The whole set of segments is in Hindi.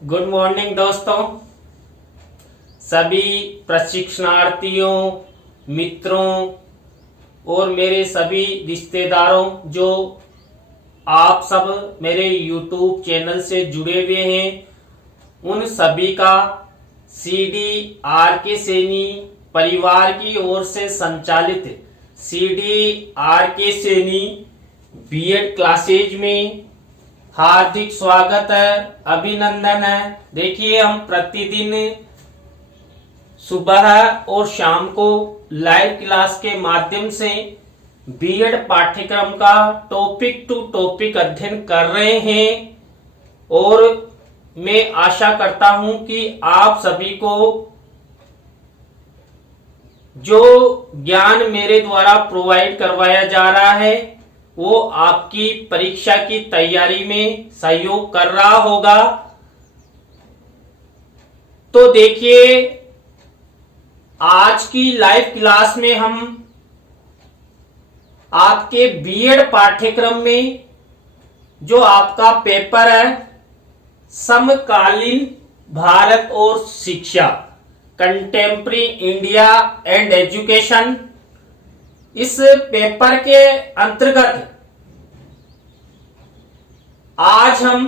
गुड मॉर्निंग दोस्तों, सभी प्रशिक्षणार्थियों, मित्रों और मेरे सभी रिश्तेदारों जो आप सब मेरे YouTube चैनल से जुड़े हुए हैं, उन सभी का सीडी आर के सैनी परिवार की ओर से संचालित सीडी आर के सैनी बीएड क्लासेज में हार्दिक स्वागत है, अभिनंदन है। देखिए, हम प्रतिदिन सुबह और शाम को लाइव क्लास के माध्यम से बीएड पाठ्यक्रम का टॉपिक टू टॉपिक अध्ययन कर रहे हैं और मैं आशा करता हूं कि आप सभी को जो ज्ञान मेरे द्वारा प्रोवाइड करवाया जा रहा है वो आपकी परीक्षा की तैयारी में सहयोग कर रहा होगा। तो देखिए, आज की लाइव क्लास में हम आपके बीएड पाठ्यक्रम में जो आपका पेपर है समकालीन भारत और शिक्षा, कंटेम्प्रेरी इंडिया एंड एजुकेशन, इस पेपर के अंतर्गत आज हम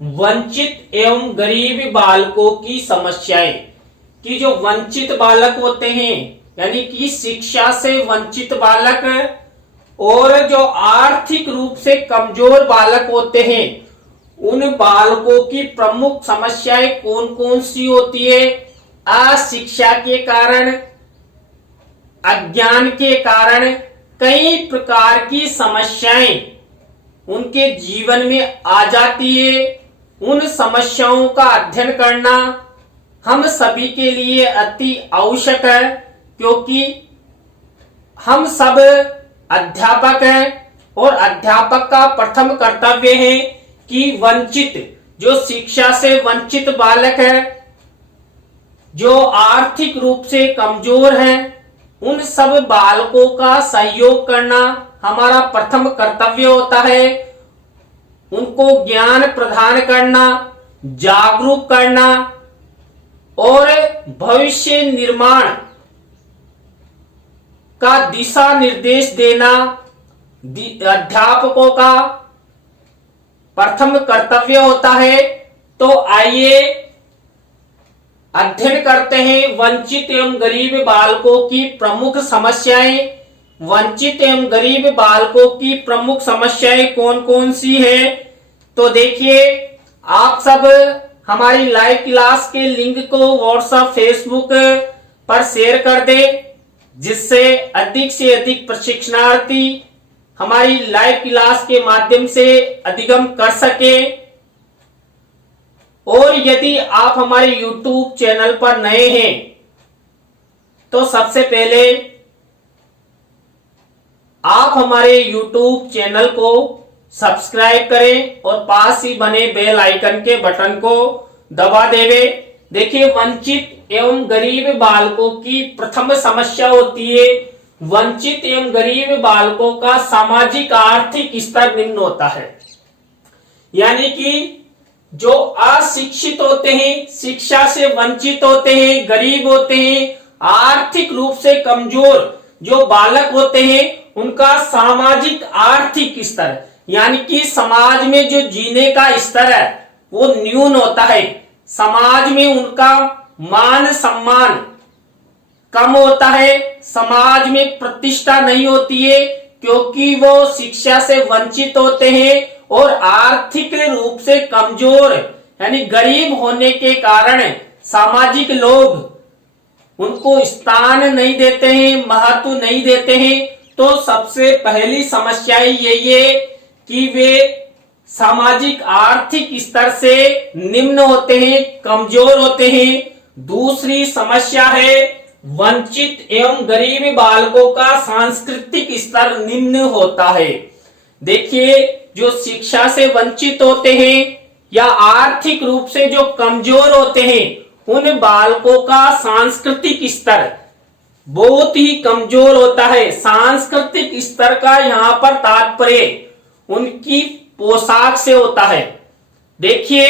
वंचित एवं गरीब बालकों की समस्याएं, कि जो वंचित बालक होते हैं यानी कि शिक्षा से वंचित बालक और जो आर्थिक रूप से कमजोर बालक होते हैं, उन बालकों की प्रमुख समस्याएं कौन कौन सी होती है। अशिक्षा के कारण, अज्ञान के कारण कई प्रकार की समस्याएं उनके जीवन में आ जाती है। उन समस्याओं का अध्ययन करना हम सभी के लिए अति आवश्यक है, क्योंकि हम सब अध्यापक हैं और अध्यापक का प्रथम कर्तव्य है कि वंचित, जो शिक्षा से वंचित बालक है, जो आर्थिक रूप से कमजोर है, उन सब बालकों का सहयोग करना हमारा प्रथम कर्तव्य होता है। उनको ज्ञान प्रदान करना, जागरूक करना और भविष्य निर्माण का दिशा निर्देश देना अध्यापकों का प्रथम कर्तव्य होता है। तो आइए अध्ययन करते हैं वंचित एवं गरीब बालकों की प्रमुख समस्याएं। वंचित एवं गरीब बालकों की प्रमुख समस्याएं कौन कौन सी है। तो देखिए, आप सब हमारी लाइव क्लास के लिंक को व्हाट्सएप, फेसबुक पर शेयर कर दे, जिससे अधिक से अधिक प्रशिक्षणार्थी हमारी लाइव क्लास के माध्यम से अधिगम कर सके। और यदि आप हमारे YouTube चैनल पर नए हैं तो सबसे पहले आप हमारे YouTube चैनल को सब्सक्राइब करें और पास ही बने बेल आइकन के बटन को दबा देवे। देखिए, वंचित एवं गरीब बालकों की प्रथम समस्या होती है, वंचित एवं गरीब बालकों का सामाजिक आर्थिक स्तर निम्न होता है। यानी कि जो अशिक्षित होते हैं, शिक्षा से वंचित होते हैं, गरीब होते हैं, आर्थिक रूप से कमजोर जो बालक होते हैं, उनका सामाजिक आर्थिक स्तर यानी कि समाज में जो जीने का स्तर है वो न्यून होता है। समाज में उनका मान सम्मान कम होता है, समाज में प्रतिष्ठा नहीं होती है, क्योंकि वो शिक्षा से वंचित होते हैं और आर्थिक रूप से कमजोर यानी गरीब होने के कारण सामाजिक लोग उनको स्थान नहीं देते हैं, महत्व नहीं देते हैं। तो सबसे पहली समस्या यही है कि वे सामाजिक आर्थिक स्तर से निम्न होते हैं, कमजोर होते हैं। दूसरी समस्या है वंचित एवं गरीब बालकों का सांस्कृतिक स्तर निम्न होता है। देखिए, जो शिक्षा से वंचित होते हैं या आर्थिक रूप से जो कमजोर होते हैं, उन बालकों का सांस्कृतिक स्तर बहुत ही कमजोर होता है। सांस्कृतिक स्तर का यहाँ पर तात्पर्य उनकी पोशाक से होता है। देखिए,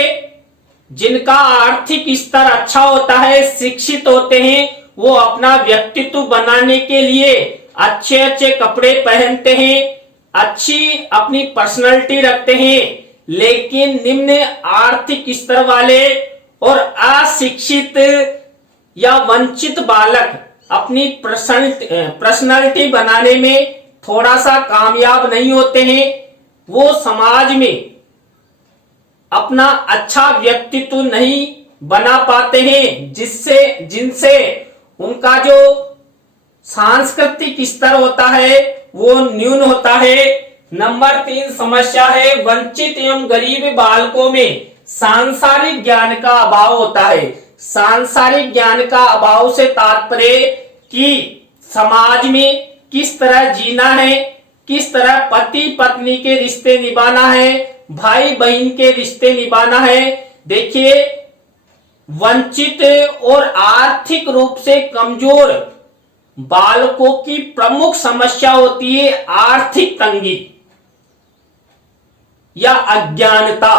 जिनका आर्थिक स्तर अच्छा होता है, शिक्षित होते हैं, वो अपना व्यक्तित्व बनाने के लिए अच्छे अच्छे कपड़े पहनते हैं, अच्छी अपनी पर्सनैलिटी रखते हैं। लेकिन निम्न आर्थिक स्तर वाले और अशिक्षित या वंचित बालक अपनी पर्सनैलिटी बनाने में थोड़ा सा कामयाब नहीं होते हैं। वो समाज में अपना अच्छा व्यक्तित्व नहीं बना पाते हैं, जिनसे उनका जो सांस्कृतिक स्तर होता है वो न्यून होता है। नंबर 3 समस्या है वंचित एवं गरीब बालकों में सांसारिक ज्ञान का अभाव होता है। सांसारिक ज्ञान का अभाव से तात्पर्य कि समाज में किस तरह जीना है, किस तरह पति पत्नी के रिश्ते निभाना है, भाई बहन के रिश्ते निभाना है। देखिए, वंचित और आर्थिक रूप से कमजोर बालकों की प्रमुख समस्या होती है आर्थिक तंगी या अज्ञानता।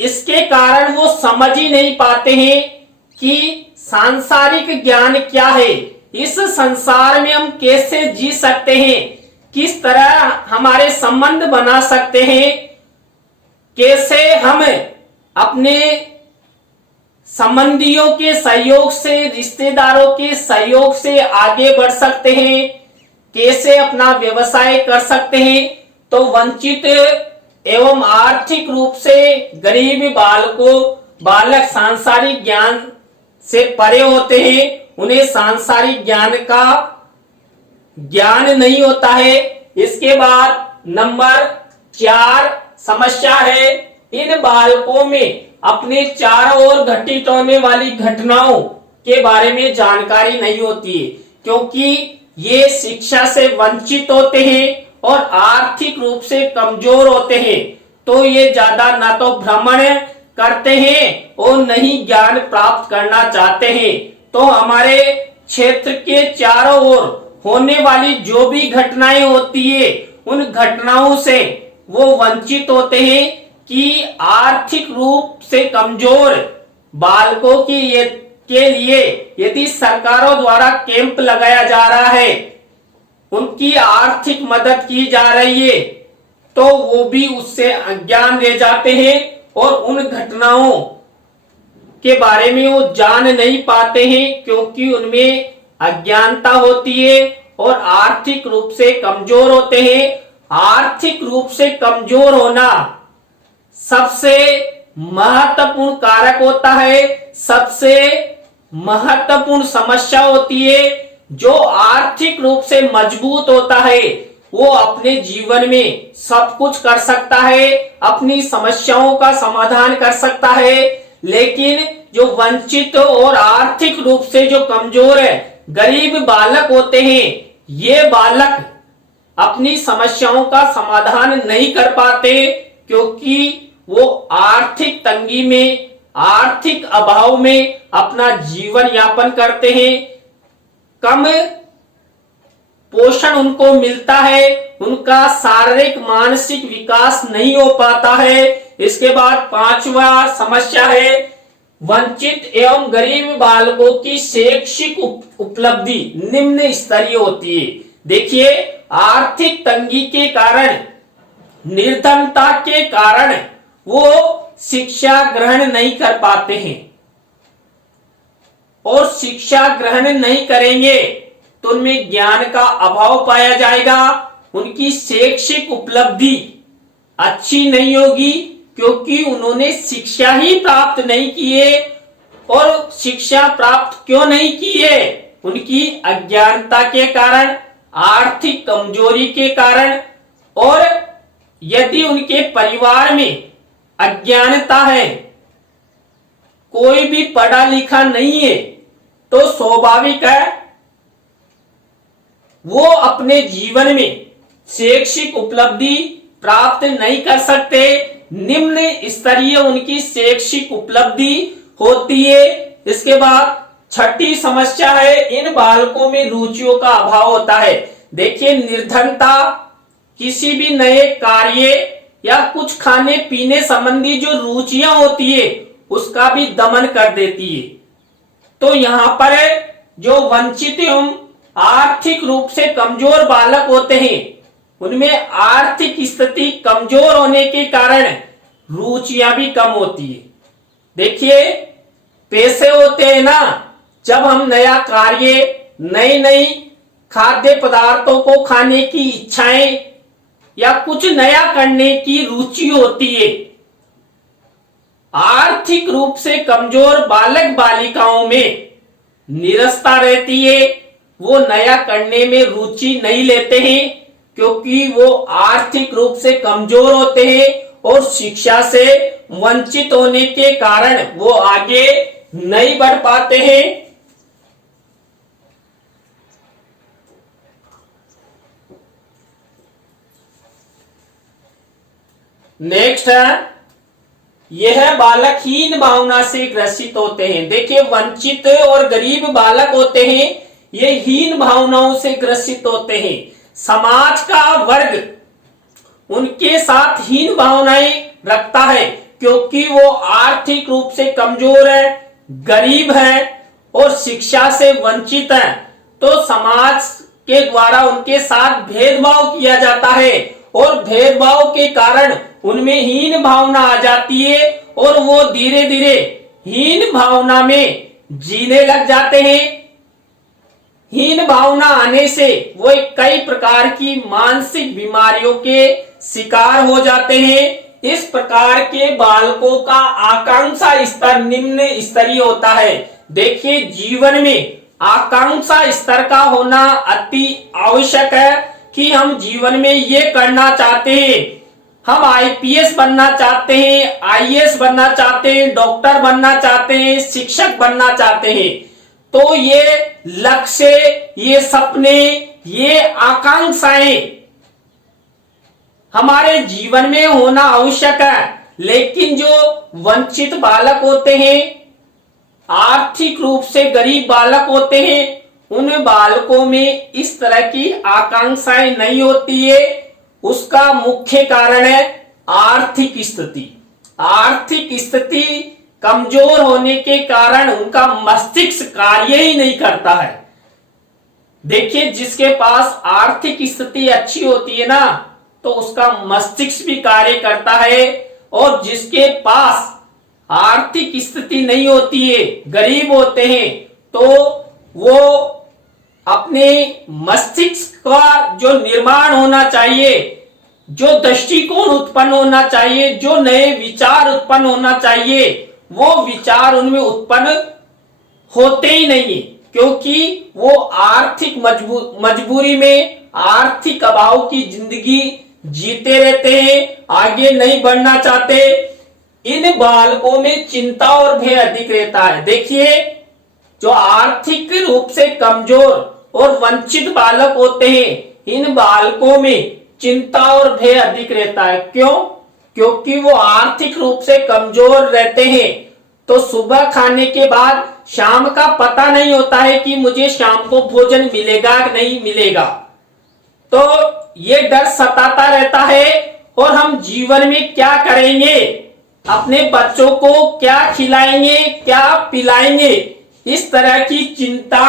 इसके कारण वो समझ ही नहीं पाते हैं कि सांसारिक ज्ञान क्या है, इस संसार में हम कैसे जी सकते हैं, किस तरह हमारे संबंध बना सकते हैं, कैसे हम अपने संबंधियों के सहयोग से, रिश्तेदारों के सहयोग से आगे बढ़ सकते हैं, कैसे अपना व्यवसाय कर सकते हैं। तो वंचित एवं आर्थिक रूप से गरीब बालक सांसारिक ज्ञान से परे होते हैं, उन्हें सांसारिक ज्ञान का ज्ञान नहीं होता है। इसके बाद नंबर 4 समस्या है इन बालकों में अपने चारों ओर घटित होने वाली घटनाओं के बारे में जानकारी नहीं होती है, क्योंकि ये शिक्षा से वंचित होते हैं और आर्थिक रूप से कमजोर होते हैं। तो ये ज्यादा ना तो भ्रमण करते हैं और न ही ज्ञान प्राप्त करना चाहते हैं। तो हमारे क्षेत्र के चारों ओर होने वाली जो भी घटनाएं होती है, उन घटनाओं से वो वंचित होते हैं कि आर्थिक रूप से कमजोर बालकों के लिए यदि सरकारों द्वारा कैंप लगाया जा रहा है, उनकी आर्थिक मदद की जा रही है, तो वो भी उससे अज्ञान रह जाते हैं और उन घटनाओं के बारे में वो जान नहीं पाते हैं, क्योंकि उनमें अज्ञानता होती है और आर्थिक रूप से कमजोर होते हैं। आर्थिक रूप से कमजोर होना सबसे महत्वपूर्ण कारक होता है, सबसे महत्वपूर्ण समस्या होती है। जो आर्थिक रूप से मजबूत होता है वो अपने जीवन में सब कुछ कर सकता है, अपनी समस्याओं का समाधान कर सकता है। लेकिन जो वंचित और आर्थिक रूप से जो कमजोर है, गरीब बालक होते हैं, ये बालक अपनी समस्याओं का समाधान नहीं कर पाते, क्योंकि वो आर्थिक तंगी में, आर्थिक अभाव में अपना जीवन यापन करते हैं। कम पोषण उनको मिलता है, उनका शारीरिक मानसिक विकास नहीं हो पाता है। इसके बाद 5वां समस्या है वंचित एवं गरीब बालकों की शैक्षिक उपलब्धि निम्न स्तरीय होती है। देखिए, आर्थिक तंगी के कारण, निर्धनता के कारण वो शिक्षा ग्रहण नहीं कर पाते हैं, और शिक्षा ग्रहण नहीं करेंगे तो उनमें ज्ञान का अभाव पाया जाएगा, उनकी शैक्षिक उपलब्धि अच्छी नहीं होगी, क्योंकि उन्होंने शिक्षा ही प्राप्त नहीं की है। और शिक्षा प्राप्त क्यों नहीं की है? उनकी अज्ञानता के कारण, आर्थिक कमजोरी के कारण। और यदि उनके परिवार में अज्ञानता है, कोई भी पढ़ा लिखा नहीं है, तो स्वाभाविक है वो अपने जीवन में शैक्षिक उपलब्धि प्राप्त नहीं कर सकते। निम्न स्तरीय उनकी शैक्षिक उपलब्धि होती है। इसके बाद 6ठी समस्या है इन बालकों में रुचियों का अभाव होता है। देखिए, निर्धनता किसी भी नए कार्य या कुछ खाने पीने संबंधी जो रुचियां होती है उसका भी दमन कर देती है। तो यहाँ पर जो वंचित एवं आर्थिक रूप से कमजोर बालक होते हैं उनमें आर्थिक स्थिति कमजोर होने के कारण रुचियां भी कम होती है। देखिए, पैसे होते हैं ना, जब हम नया कार्य, नई नई खाद्य पदार्थों को खाने की इच्छाएं या कुछ नया करने की रुचि होती है, आर्थिक रूप से कमजोर बालक बालिकाओं में निरस्ता रहती है। वो नया करने में रुचि नहीं लेते हैं क्योंकि वो आर्थिक रूप से कमजोर होते हैं और शिक्षा से वंचित होने के कारण वो आगे नहीं बढ़ पाते हैं। नेक्स्ट है, यह बालक हीन भावना से ग्रसित होते हैं। देखिए, वंचित और गरीब बालक होते हैं, ये हीन भावनाओं से ग्रसित होते हैं। समाज का वर्ग उनके साथ हीन भावनाएं रखता है क्योंकि वो आर्थिक रूप से कमजोर है, गरीब है और शिक्षा से वंचित है। तो समाज के द्वारा उनके साथ भेदभाव किया जाता है और भेदभाव के कारण उनमें हीन भावना आ जाती है और वो धीरे धीरे हीन भावना में जीने लग जाते हैं। हीन भावना आने से वो कई प्रकार की मानसिक बीमारियों के शिकार हो जाते हैं। इस प्रकार के बालकों का आकांक्षा स्तर निम्न स्तरीय होता है। देखिए, जीवन में आकांक्षा स्तर का होना अति आवश्यक है कि हम जीवन में ये करना चाहते हैं, हम आईपीएस बनना चाहते हैं, आईएएस बनना चाहते हैं, डॉक्टर बनना चाहते हैं, शिक्षक बनना चाहते हैं। तो ये लक्ष्य, ये सपने, ये आकांक्षाएं हमारे जीवन में होना आवश्यक है। लेकिन जो वंचित बालक होते हैं, आर्थिक रूप से गरीब बालक होते हैं, उन बालकों में इस तरह की आकांक्षाएं नहीं होती है। उसका मुख्य कारण है आर्थिक स्थिति। आर्थिक स्थिति कमजोर होने के कारण उनका मस्तिष्क कार्य ही नहीं करता है। देखिए, जिसके पास आर्थिक स्थिति अच्छी होती है ना, तो उसका मस्तिष्क भी कार्य करता है, और जिसके पास आर्थिक स्थिति नहीं होती है, गरीब होते हैं, तो वो अपने मस्तिष्क का जो निर्माण होना चाहिए, जो दृष्टिकोण उत्पन्न होना चाहिए, जो नए विचार उत्पन्न होना चाहिए, वो विचार उनमें उत्पन्न होते ही नहीं है क्योंकि वो आर्थिक मजबूरी में, आर्थिक अभाव की जिंदगी जीते रहते हैं, आगे नहीं बढ़ना चाहते। इन बालकों में चिंता और भय अधिक रहता है। देखिए, जो आर्थिक रूप से कमजोर और वंचित बालक होते हैं, इन बालकों में चिंता और भय अधिक रहता है। क्यों? क्योंकि वो आर्थिक रूप से कमजोर रहते हैं। तो सुबह खाने के बाद शाम का पता नहीं होता है कि मुझे शाम को भोजन मिलेगा कि नहीं मिलेगा। तो ये डर सताता रहता है, और हम जीवन में क्या करेंगे, अपने बच्चों को क्या खिलाएंगे, क्या पिलाएंगे, इस तरह की चिंता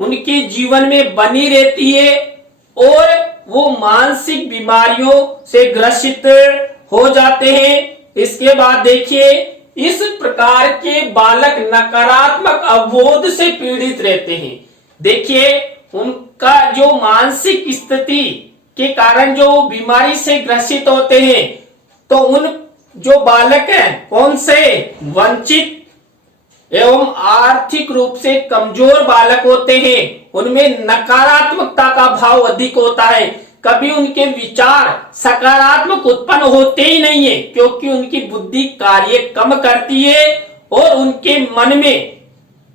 उनके जीवन में बनी रहती है और वो मानसिक बीमारियों से ग्रसित हो जाते हैं। इसके बाद देखिए, इस प्रकार के बालक नकारात्मक अवबोध से पीड़ित रहते हैं। देखिए, उनका जो मानसिक स्थिति के कारण जो बीमारी से ग्रसित होते हैं, तो उन जो बालक हैं, कौन से, वंचित एवं आर्थिक रूप से कमजोर बालक होते हैं, उनमें नकारात्मकता का भाव अधिक होता है। कभी उनके विचार सकारात्मक उत्पन्न होते ही नहीं है क्योंकि उनकी बुद्धि कार्य कम करती है, और उनके मन में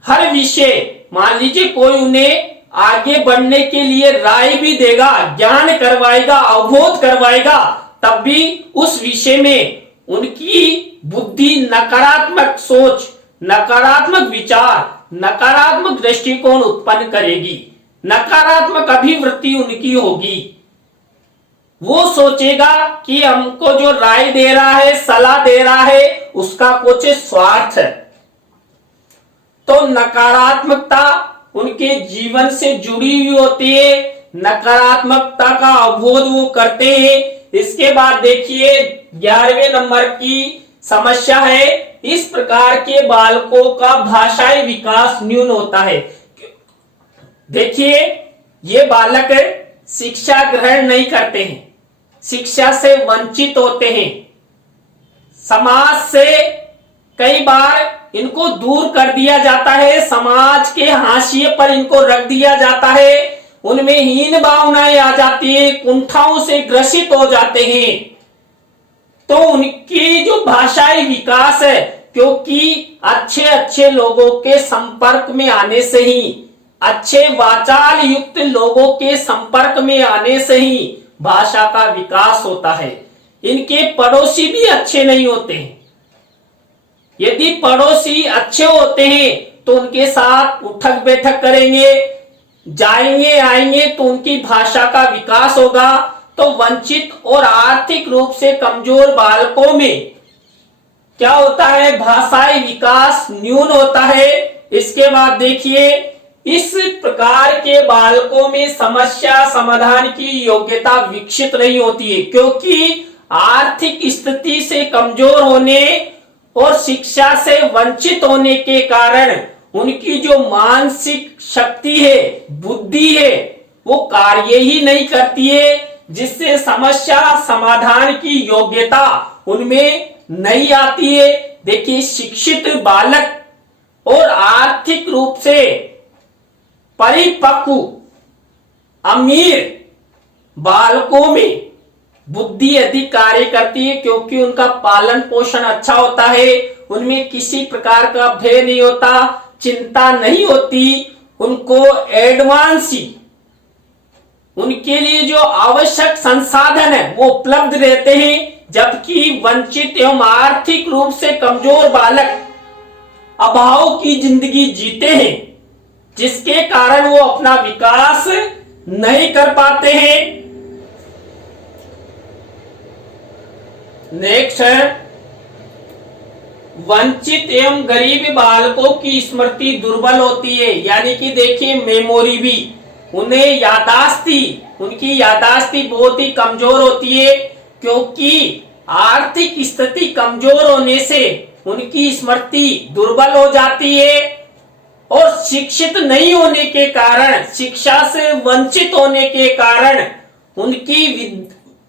हर विषय, मान लीजिए कोई उन्हें आगे बढ़ने के लिए राय भी देगा, ज्ञान करवाएगा, अवबोध करवाएगा, तब भी उस विषय में उनकी बुद्धि नकारात्मक सोच, नकारात्मक विचार, नकारात्मक दृष्टिकोण उत्पन्न करेगी, नकारात्मक अभिवृत्ति उनकी होगी। वो सोचेगा कि हमको जो राय दे रहा है, सलाह दे रहा है, उसका कुछ स्वार्थ है। तो नकारात्मकता उनके जीवन से जुड़ी हुई होती है, नकारात्मकता का अवबोध वो करते हैं। इसके बाद देखिए 11वें नंबर की समस्या है, इस प्रकार के बालकों का भाषाई विकास न्यून होता है। देखिए ये बालक शिक्षा ग्रहण नहीं करते हैं, शिक्षा से वंचित होते हैं, समाज से कई बार इनको दूर कर दिया जाता है, समाज के हाशिए पर इनको रख दिया जाता है, उनमें हीन भावनाएं आ जाती है, कुंठाओं से ग्रसित हो जाते हैं। तो उनकी जो भाषाई विकास है, क्योंकि अच्छे अच्छे लोगों के संपर्क में आने से ही, अच्छे वाचाल युक्त लोगों के संपर्क में आने से ही भाषा का विकास होता है। इनके पड़ोसी भी अच्छे नहीं होते हैं। यदि पड़ोसी अच्छे होते हैं तो उनके साथ उठक बैठक करेंगे, जाएंगे आएंगे तो उनकी भाषा का विकास होगा। तो वंचित और आर्थिक रूप से कमजोर बालकों में क्या होता है, भाषाई विकास न्यून होता है। इसके बाद देखिए इस प्रकार के बालकों में समस्या समाधान की योग्यता विकसित नहीं होती है, क्योंकि आर्थिक स्थिति से कमजोर होने और शिक्षा से वंचित होने के कारण उनकी जो मानसिक शक्ति है, बुद्धि है, वो कार्य ही नहीं करती है, जिससे समस्या समाधान की योग्यता उनमें नहीं आती है। देखिए शिक्षित बालक और आर्थिक रूप से परिपक्व अमीर बालकों में बुद्धि अधिक कार्य करती है, क्योंकि उनका पालन पोषण अच्छा होता है, उनमें किसी प्रकार का भय नहीं होता, चिंता नहीं होती, उनको एडवांस उनके लिए जो आवश्यक संसाधन है वो उपलब्ध रहते हैं। जबकि वंचित एवं आर्थिक रूप से कमजोर बालक अभाव की जिंदगी जीते हैं, जिसके कारण वो अपना विकास नहीं कर पाते हैं। नेक्स्ट है वंचित एवं गरीब बालकों की स्मृति दुर्बल होती है, यानी कि देखिए मेमोरी भी, उन्हें यादाश्ती, उनकी यादाश्ती बहुत ही कमजोर होती है, क्योंकि आर्थिक स्थिति कमजोर होने से उनकी स्मृति दुर्बल हो जाती है। और शिक्षित नहीं होने के कारण, शिक्षा से वंचित होने के कारण उनकी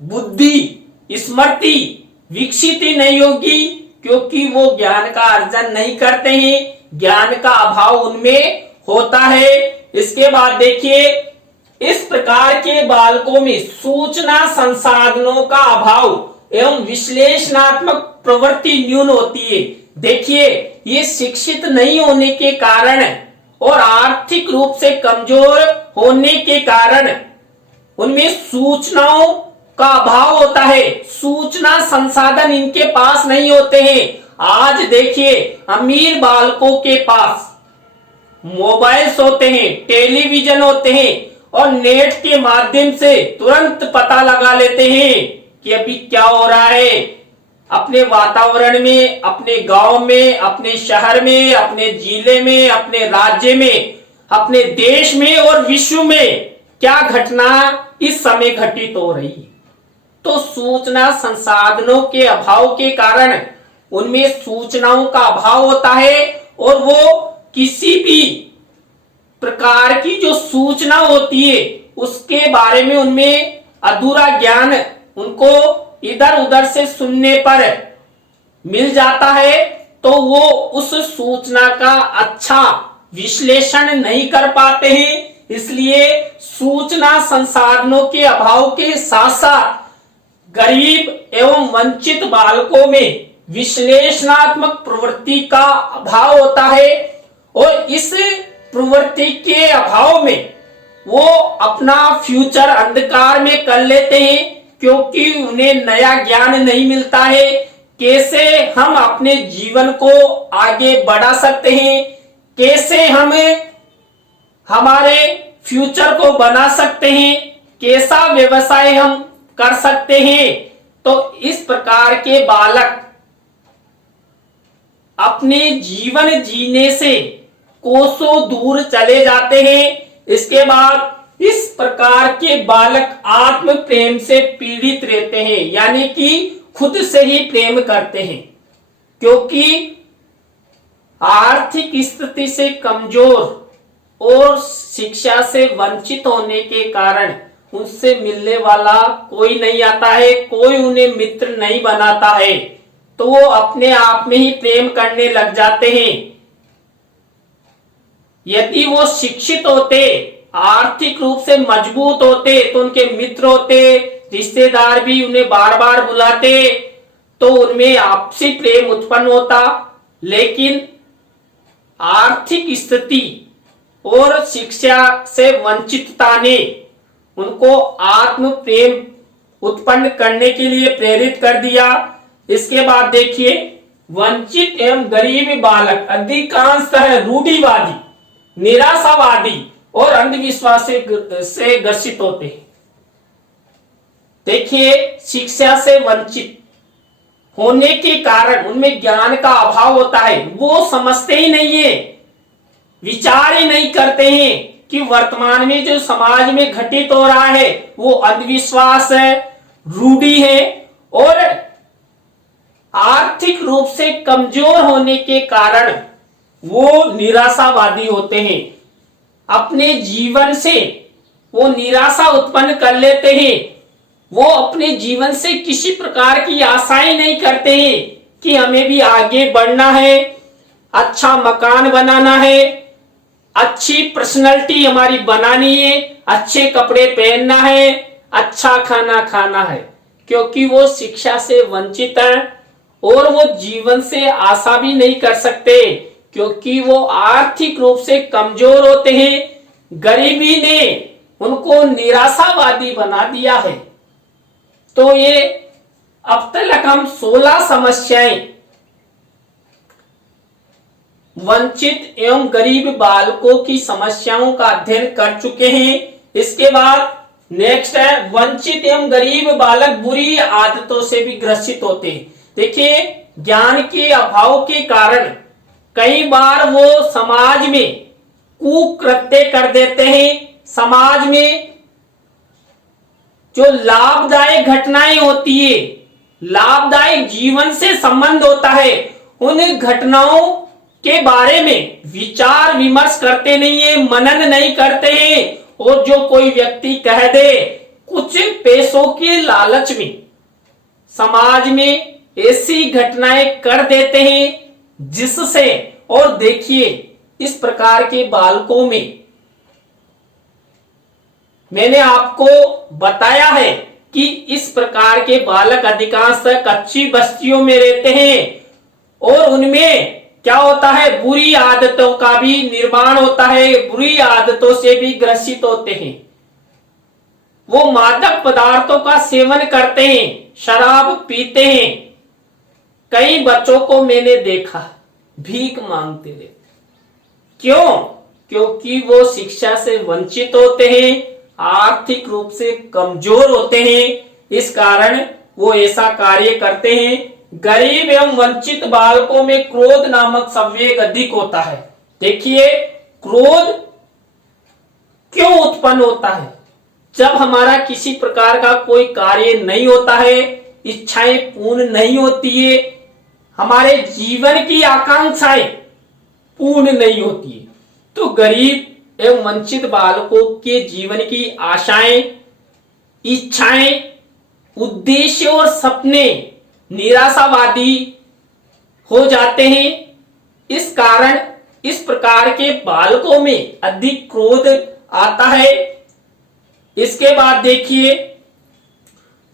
बुद्धि स्मृति विकसित ही नहीं होगी, क्योंकि वो ज्ञान का अर्जन नहीं करते हैं, ज्ञान का अभाव उनमें होता है। इसके बाद देखिए इस प्रकार के बालकों में सूचना संसाधनों का अभाव एवं विश्लेषणात्मक प्रवृत्ति न्यून होती है। देखिए ये शिक्षित नहीं होने के कारण और आर्थिक रूप से कमजोर होने के कारण उनमें सूचनाओं का अभाव होता है, सूचना संसाधन इनके पास नहीं होते हैं। आज देखिए अमीर बालकों के पास मोबाइल्स होते हैं, टेलीविजन होते हैं और नेट के माध्यम से तुरंत पता लगा लेते हैं कि अभी क्या हो रहा है अपने वातावरण में, अपने गांव में, अपने शहर में, अपने जिले में, अपने राज्य में, अपने देश में और विश्व में क्या घटना इस समय घटित हो रही है। तो सूचना संसाधनों के अभाव के कारण उनमें सूचनाओं का अभाव होता है और वो किसी भी प्रकार की जो सूचना होती है उसके बारे में उनमें अधूरा ज्ञान उनको इधर उधर से सुनने पर मिल जाता है, तो वो उस सूचना का अच्छा विश्लेषण नहीं कर पाते हैं। इसलिए सूचना संसाधनों के अभाव के साथ साथ गरीब एवं वंचित बालकों में विश्लेषणात्मक प्रवृत्ति का अभाव होता है और इस प्रवृत्ति के अभाव में वो अपना फ्यूचर अंधकार में कर लेते हैं, क्योंकि उन्हें नया ज्ञान नहीं मिलता है। कैसे हम अपने जीवन को आगे बढ़ा सकते हैं, कैसे हम हमारे फ्यूचर को बना सकते हैं, कैसा व्यवसाय हम कर सकते हैं, तो इस प्रकार के बालक अपने जीवन जीने से कोसों दूर चले जाते हैं। इसके बाद इस प्रकार के बालक आत्म प्रेम से पीड़ित रहते हैं, यानी कि खुद से ही प्रेम करते हैं, क्योंकि आर्थिक स्थिति से कमजोर और शिक्षा से वंचित होने के कारण उनसे मिलने वाला कोई नहीं आता है, कोई उन्हें मित्र नहीं बनाता है, तो वो अपने आप में ही प्रेम करने लग जाते हैं। यदि वो शिक्षित होते, आर्थिक रूप से मजबूत होते, तो उनके मित्र होते, रिश्तेदार भी उन्हें बार बार बुलाते, तो उनमें आपसी प्रेम उत्पन्न होता। लेकिन आर्थिक स्थिति और शिक्षा से वंचितता ने उनको आत्म प्रेम उत्पन्न करने के लिए प्रेरित कर दिया। इसके बाद देखिए, वंचित एवं गरीब बालक अधिकांशतः रूढ़िवादी, निराशावादी और अंधविश्वास से ग्रसित होते हैं। देखिए, शिक्षा से वंचित होने के कारण उनमें ज्ञान का अभाव होता है, वो समझते ही नहीं है, विचार ही नहीं करते हैं कि वर्तमान में जो समाज में घटित हो रहा है वो अंधविश्वास है, रूढ़ी है, और आर्थिक रूप से कमजोर होने के कारण वो निराशावादी होते हैं। अपने जीवन से वो निराशा उत्पन्न कर लेते हैं। वो अपने जीवन से किसी प्रकार की आशाएं नहीं करते हैं कि हमें भी आगे बढ़ना है, अच्छा मकान बनाना है, अच्छी पर्सनैलिटी हमारी बनानी है, अच्छे कपड़े पहनना है, अच्छा खाना खाना है, क्योंकि वो शिक्षा से वंचित है और वो जीवन से आशा भी नहीं कर सकते, क्योंकि वो आर्थिक रूप से कमजोर होते हैं। गरीबी ने उनको निराशावादी बना दिया है। तो ये अब तक हम 16 समस्याएं वंचित एवं गरीब बालकों की समस्याओं का अध्ययन कर चुके हैं। इसके बाद नेक्स्ट है, वंचित एवं गरीब बालक बुरी आदतों से भी ग्रसित होते हैं। देखिए, ज्ञान के अभाव के कारण कई बार वो समाज में कुकृत्य कर देते हैं। समाज में जो लाभदायक घटनाएं होती है, लाभदायक जीवन से संबंध होता है, उन घटनाओं के बारे में विचार विमर्श करते नहीं है, मनन नहीं करते हैं, और जो कोई व्यक्ति कह दे कुछ पैसों के लालच में समाज में ऐसी घटनाएं कर देते हैं जिससे, और देखिए इस प्रकार के बालकों में मैंने आपको बताया है कि इस प्रकार के बालक अधिकांशतः कच्ची बस्तियों में रहते हैं और उनमें क्या होता है, बुरी आदतों का भी निर्माण होता है, बुरी आदतों से भी ग्रसित होते हैं। वो मादक पदार्थों का सेवन करते हैं, शराब पीते हैं। कई बच्चों को मैंने देखा भीख मांगते रहते। क्यों? क्योंकि वो शिक्षा से वंचित होते हैं, आर्थिक रूप से कमजोर होते हैं, इस कारण वो ऐसा कार्य करते हैं। गरीब एवं वंचित बालकों में क्रोध नामक संवेग अधिक होता है। देखिए, क्रोध क्यों उत्पन्न होता है? जब हमारा किसी प्रकार का कोई कार्य नहीं होता है, इच्छाएं पूर्ण नहीं होती है, हमारे जीवन की आकांक्षाएं पूर्ण नहीं होती है, तो गरीब एवं वंचित बालकों के जीवन की आशाएं, इच्छाएं, उद्देश्य और सपने निराशावादी हो जाते हैं। इस कारण इस प्रकार के बालकों में अधिक क्रोध आता है। इसके बाद देखिए,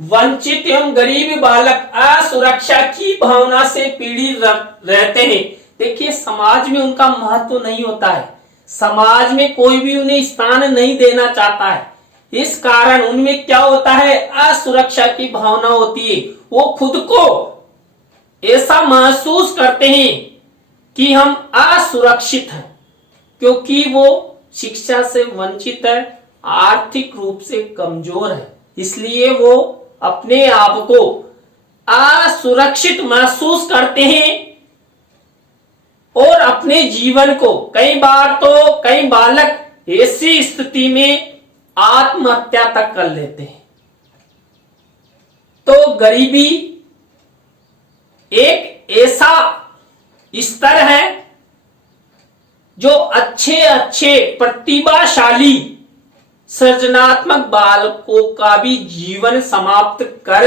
वंचित एवं गरीब बालक असुरक्षा की भावना से पीड़ित रहते हैं। देखिए, समाज में उनका महत्व नहीं होता है, समाज में कोई भी उन्हें स्थान नहीं देना चाहता है। इस कारण उनमें क्या होता है, असुरक्षा की भावना होती है। वो खुद को ऐसा महसूस करते हैं कि हम असुरक्षित हैं, क्योंकि वो शिक्षा से वंचित है, आर्थिक रूप से कमजोर है, इसलिए वो अपने आप को असुरक्षित महसूस करते हैं और अपने जीवन को कई बार तो कई बालक ऐसी स्थिति में आत्महत्या तक कर लेते हैं। तो गरीबी एक ऐसा स्तर है जो अच्छे प्रतिभाशाली सृजनात्मक बालकों का भी जीवन समाप्त कर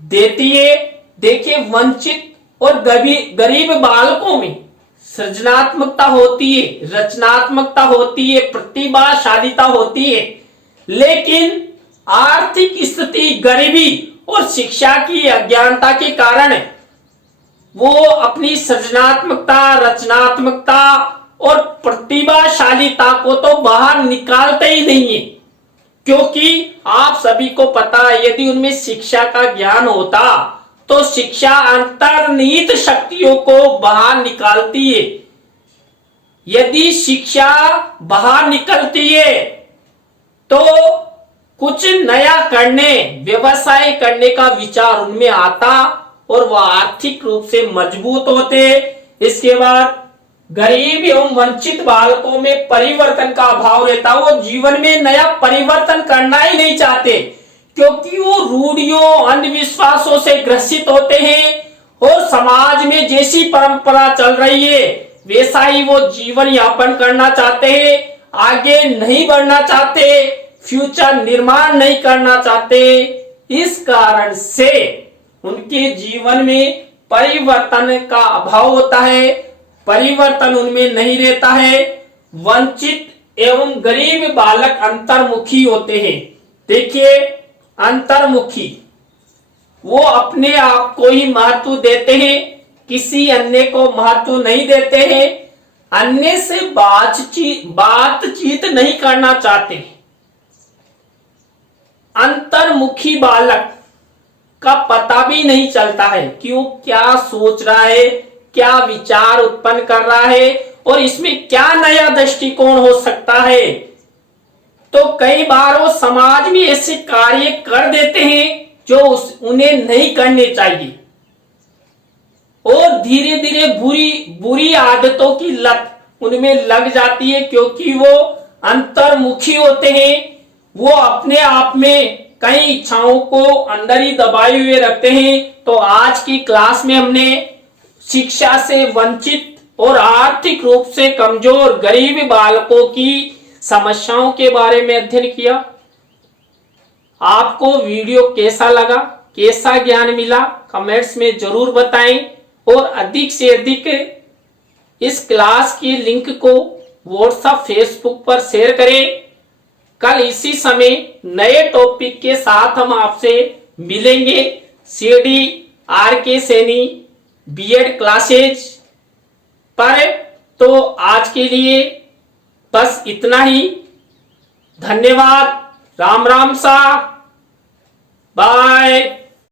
देती है। देखिए, वंचित और गरीब बालकों में सृजनात्मकता होती है, रचनात्मकता होती है, प्रतिभाशालीता होती है, लेकिन आर्थिक स्थिति, गरीबी और शिक्षा की अज्ञानता के कारण वो अपनी सृजनात्मकता, रचनात्मकता और प्रतिभाशालीता को तो बाहर निकालते ही नहीं है। क्योंकि आप सभी को पता है, यदि उनमें शिक्षा का ज्ञान होता तो शिक्षा अंतर्निहित शक्तियों को बाहर निकालती है। यदि शिक्षा बाहर निकलती है तो कुछ नया करने, व्यवसाय करने का विचार उनमें आता और वह आर्थिक रूप से मजबूत होते। इसके बाद गरीब एवं वंचित बालकों में परिवर्तन का अभाव रहता, वो जीवन में नया परिवर्तन करना ही नहीं चाहते, क्योंकि वो रूढ़ियों, अंधविश्वासों से ग्रसित होते हैं और समाज में जैसी परंपरा चल रही है वैसा ही वो जीवन यापन करना चाहते हैं, आगे नहीं बढ़ना चाहते, फ्यूचर निर्माण नहीं करना चाहते। इस कारण से उनके जीवन में परिवर्तन का अभाव होता है, परिवर्तन उनमें नहीं रहता है। वंचित एवं गरीब बालक अंतर्मुखी होते हैं। देखिए, अंतर्मुखी वो अपने आप को ही महत्व देते हैं, किसी अन्य को महत्व नहीं देते हैं, अन्य से बातचीत नहीं करना चाहते। अंतर्मुखी बालक का पता भी नहीं चलता है कि वो क्या सोच रहा है, क्या विचार उत्पन्न कर रहा है और इसमें क्या नया दृष्टिकोण हो सकता है। तो कई बार वो समाज में ऐसे कार्य कर देते हैं जो उन्हें नहीं करने चाहिए और धीरे धीरे बुरी आदतों की लत उनमें लग जाती है, क्योंकि वो अंतर्मुखी होते हैं। वो अपने आप में कई इच्छाओं को अंदर ही दबाए हुए रखते हैं। तो आज की क्लास में हमने शिक्षा से वंचित और आर्थिक रूप से कमजोर गरीब बालकों की समस्याओं के बारे में अध्ययन किया। आपको वीडियो कैसा लगा, कैसा ज्ञान मिला, कमेंट्स में जरूर बताएं और अधिक से अधिक इस क्लास की लिंक को व्हाट्सएप, फेसबुक पर शेयर करें। कल इसी समय नए टॉपिक के साथ हम आपसे मिलेंगे। CD R K. Saini BEd classes पर। तो आज के लिए बस इतना ही। धन्यवाद। राम राम सा। बाय।